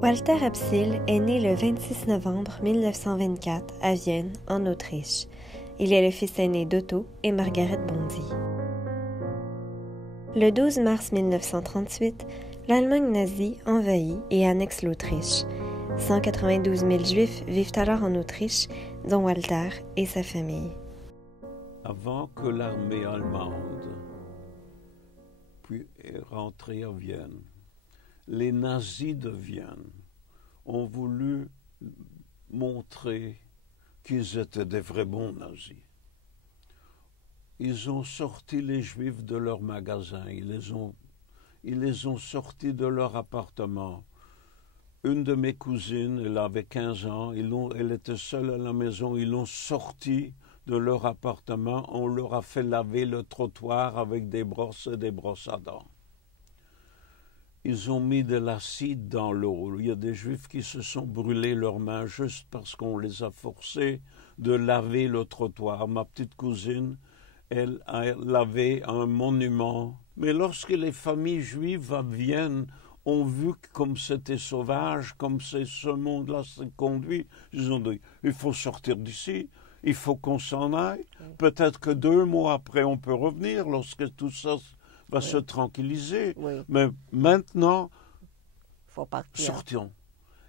Walter Apsil est né le 26 novembre 1924 à Vienne, en Autriche. Il est le fils aîné d'Otto et Margaret Bondy. Le 12 mars 1938, l'Allemagne nazie envahit et annexe l'Autriche. 192 000 Juifs vivent alors en Autriche, dont Walter et sa famille. Avant que l'armée allemande puisse rentrer à Vienne, les nazis de Vienne ont voulu montrer qu'ils étaient des vrais bons nazis. Ils ont sorti les Juifs de leurs magasins, ils les ont sortis de leur appartement. Une de mes cousines, elle avait 15 ans, elle était seule à la maison, ils l'ont sortie de leur appartement, on leur a fait laver le trottoir avec des brosses et des brosses à dents. Ils ont mis de l'acide dans l'eau. Il y a des Juifs qui se sont brûlés leurs mains juste parce qu'on les a forcés de laver le trottoir. Ma petite cousine, elle a lavé un monument. Mais lorsque les familles juives à Vienne ont vu comme c'était sauvage, comme ce monde-là s'est conduit, ils ont dit, il faut sortir d'ici, il faut qu'on s'en aille. Peut-être que 2 mois après, on peut revenir lorsque tout ça va se tranquilliser. Mais maintenant, faut partir. Sortions.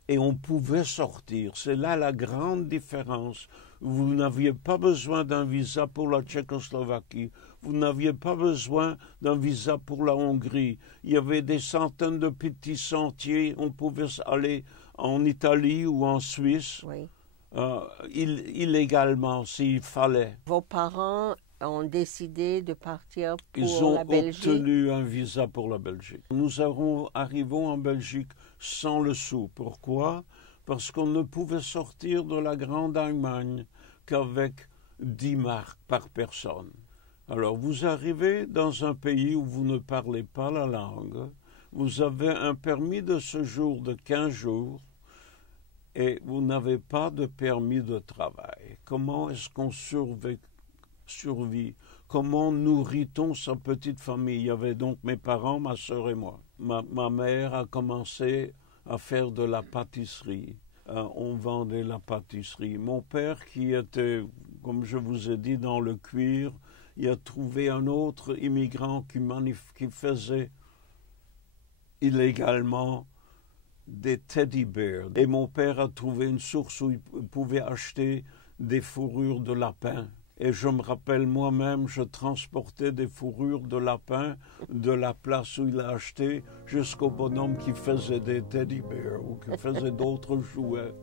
Et on pouvait sortir. C'est là la grande différence. Vous n'aviez pas besoin d'un visa pour la Tchécoslovaquie. Vous n'aviez pas besoin d'un visa pour la Hongrie. Il y avait des centaines de petits sentiers. On pouvait aller en Italie ou en Suisse illégalement s'il fallait. Vos parents ont décidé de partir pour la Belgique. Ils ont obtenu un visa pour la Belgique. Nous arrivons en Belgique sans le sou. Pourquoi? Parce qu'on ne pouvait sortir de la Grande Allemagne qu'avec 10 marks par personne. Alors vous arrivez dans un pays où vous ne parlez pas la langue, vous avez un permis de séjour de 15 jours et vous n'avez pas de permis de travail. Comment est-ce qu'on survit? Comment nourrit-on sa petite famille? Il y avait donc mes parents, ma sœur et moi. Ma mère a commencé à faire de la pâtisserie. On vendait la pâtisserie. Mon père, qui était, comme je vous ai dit, dans le cuir, il a trouvé un autre immigrant qui faisait illégalement des teddy bears. Et mon père a trouvé une source où il pouvait acheter des fourrures de lapin. Et je me rappelle moi-même, je transportais des fourrures de lapin de la place où il a acheté jusqu'au bonhomme qui faisait des teddy bears ou qui faisait d'autres jouets.